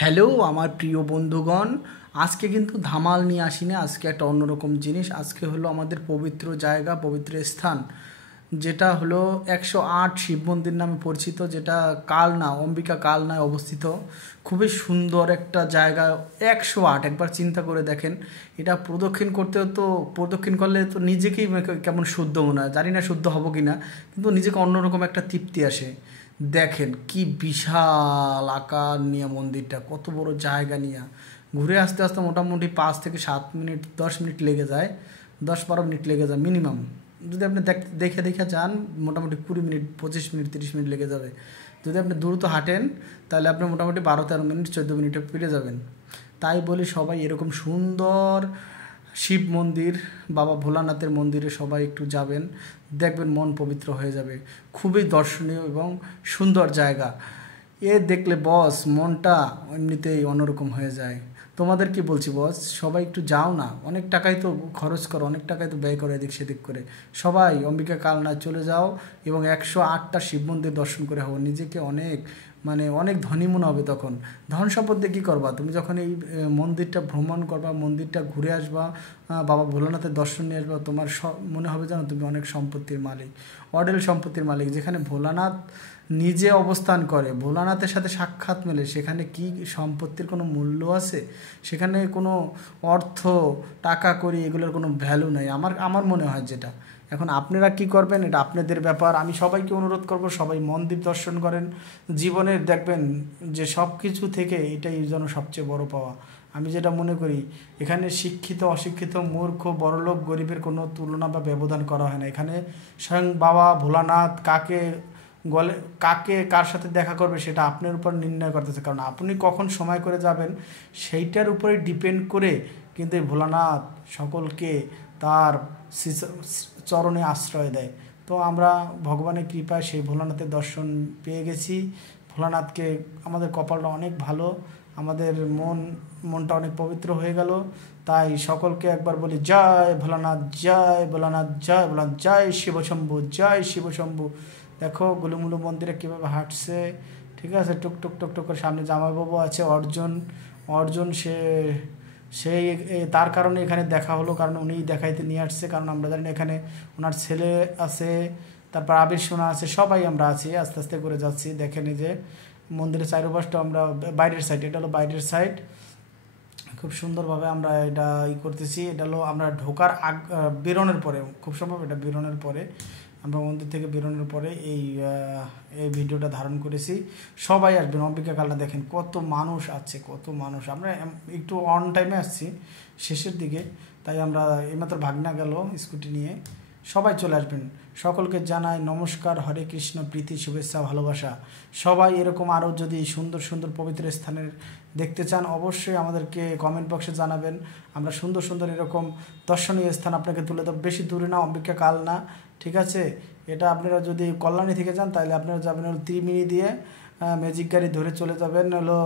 Hello আমার প্রিয় বন্ধুগণ, আজকে কিন্তু ধামাল নিয়ে আসিনি। আজকে একটা অন্যরকম জিনিস। আজকে হলো আমাদের পবিত্র জায়গা, পবিত্র স্থান, যেটা হলো 108 শিব মন্দির নামে পরিচিত, যেটা কালনা, অম্বিকা কালনায় অবস্থিত। খুবই সুন্দর একটা জায়গা। 108, একবার চিন্তা করে দেখেন। এটা প্রদক্ষিণ করতে তো, প্রদক্ষিণ করলে তো নিজেকেই কেমন শুদ্ধ মনে হয়, জানি না শুদ্ধ হব কি না, কিন্তু নিজেকে অন্যরকম একটা তৃপ্তি আসে। দেখেন কি বিশাল আকার নিয়ে মন্দিরটা, কত বড় জায়গা নিয়ে। ঘুরে আসতে আসতে মোটামুটি 5 থেকে 7 মিনিট, 10 মিনিট লেগে যায়, 10-12 মিনিট লেগে যায় মিনিমাম। যদি আপনি দেখে দেখে যান, মোটামুটি 20 মিনিট, 25 মিনিট, 30 মিনিট লেগে যাবে। যদি আপনি দ্রুত হাঁটেন তাহলে আপনি মোটামুটি 12-13 মিনিট, 14 মিনিটে ফিরে যাবেন। তাই বলি সবাই এরকম সুন্দর শিব মন্দির, বাবা ভোলানাথের মন্দিরে সবাই একটু যাবেন, দেখবেন মন পবিত্র হয়ে যাবে। খুবই দর্শনীয় এবং সুন্দর জায়গা। দেখলে বস মনটা এমনিতেই অন্যরকম হয়ে যায়। তোমাদের কি বলছি বস, সবাই একটু যাও না। অনেক টাকাই তো খরচ করো, অনেক টাকাই তো ব্যয় করো এদিক সেদিক করে। সবাই অম্বিকা কালনায় চলে যাও এবং 108টা শিব মন্দির দর্শন করে হবো। নিজেকে অনেক অনেক ধনী মনে হবে তখন। ধন সম্পদ দিয়ে কী করবা তুমি যখন এই মন্দিরটা ভ্রমণ করবা, মন্দিরটা ঘুরে আসবা, বাবা ভোলানাথের দর্শন নিয়ে আসবা, তোমার মনে হবে যেন তুমি অনেক সম্পত্তির মালিক, অঢেল সম্পত্তির মালিক। যেখানে ভোলানাথ নিজে অবস্থান করে, ভোলানাথের সাথে সাক্ষাৎ মেলে, সেখানে কি সম্পত্তির কোনো মূল্য আছে? সেখানে কোনো অর্থ, টাকা করি এগুলোর কোনো ভ্যালু নেই আমার আমার মনে হয় যেটা। এখন আপনারা কি করবেন এটা আপনাদের ব্যাপার। আমি সবাইকে অনুরোধ করব, সবাই মন্দির দর্শন করেন। জীবনের দেখবেন যে সব কিছু থেকে এটাই যেন সবচেয়ে বড় পাওয়া। আমি যেটা মনে করি, এখানে শিক্ষিত অশিক্ষিত, মূর্খ বড়লোক গরিবের কোনো তুলনা বা ব্যবধান করা হয় না। এখানে স্বয়ং বাবা ভোলানাথ কাকে কার সাথে দেখা করবে সেটা আপনার উপর নির্ণয় করতেছে। কারণ আপনি কখন সময় করে যাবেন সেইটার উপরে ডিপেন্ড করে কিন্তু এই ভোলানাথ সকলকে তার চরণে আশ্রয় দেয়। তো আমরা ভগবানের কৃপায় সেই ভোলানাথের দর্শন পেয়ে গেছি। ভোলানাথকে, আমাদের কপালটা অনেক ভালো, আমাদের মনটা অনেক পবিত্র হয়ে গেল। তাই সকলকে একবার বলি, জয় ভোলানাথ, জয় ভোলানাথ, জয় ভোলানাথ, জয় শিবশম্ভু, জয় শিবশম্ভু। দেখো গুলুমুলু মন্দিরে কীভাবে হাঁটছে, ঠিক আছে, টুক টুক টুক টুক করে। সামনে জামাইবাবু আছে, অর্জুন। অর্জুন সেই তার কারণে এখানে দেখা হলো, কারণ উনি দেখাইতে নিয়ে আসছে। কারণ আমরা জানি না এখানে ওনার ছেলে আছে, তারপর আবির সোনা আছে, সবাই আমরা আছি। আস্তে আস্তে করে যাচ্ছি। দেখেন এই যে মন্দিরের চারপাশটা, আমরা বাইরের সাইড, এটা হলো বাইরের সাইড। খুব সুন্দরভাবে আমরা এটা করতেছি। এটা হলো আমরা ঢোকার বেরোনোর পরে, খুব সম্ভব এটা বেরোনোর পরে, আমরা মন্দির থেকে বেরোনোর পরে এই ভিডিওটা ধারণ করেছি। সবাই আসবেন অম্বিকা কালনা। দেখেন কত মানুষ আছে, কত মানুষ। আমরা একটু অন টাইমে আসছি, শেষের দিকে, তাই আমরা এইমাত্র ভাগনা গেল স্কুটি নিয়ে। সবাই চলে আসবেন। সকলকে জানাই নমস্কার, হরে কৃষ্ণ, প্রীতি, শুভেচ্ছা, ভালোবাসা। সবাই এরকম আরও যদি সুন্দর সুন্দর পবিত্র স্থানের দেখতে চান, অবশ্যই আমাদেরকে কমেন্ট বক্সে জানাবেন। আমরা সুন্দর সুন্দর এরকম দর্শনীয় স্থান আপনাকে তুলে দেবো। বেশি দূরে না, অম্বিকা কালনা, ঠিক আছে। এটা আপনারা যদি কল্যাণী থেকে যান তাহলে আপনারা যাবেন হলো ত্রিমিনি দিয়ে, ম্যাজিক গাড়ি ধরে চলে যাবেন হলো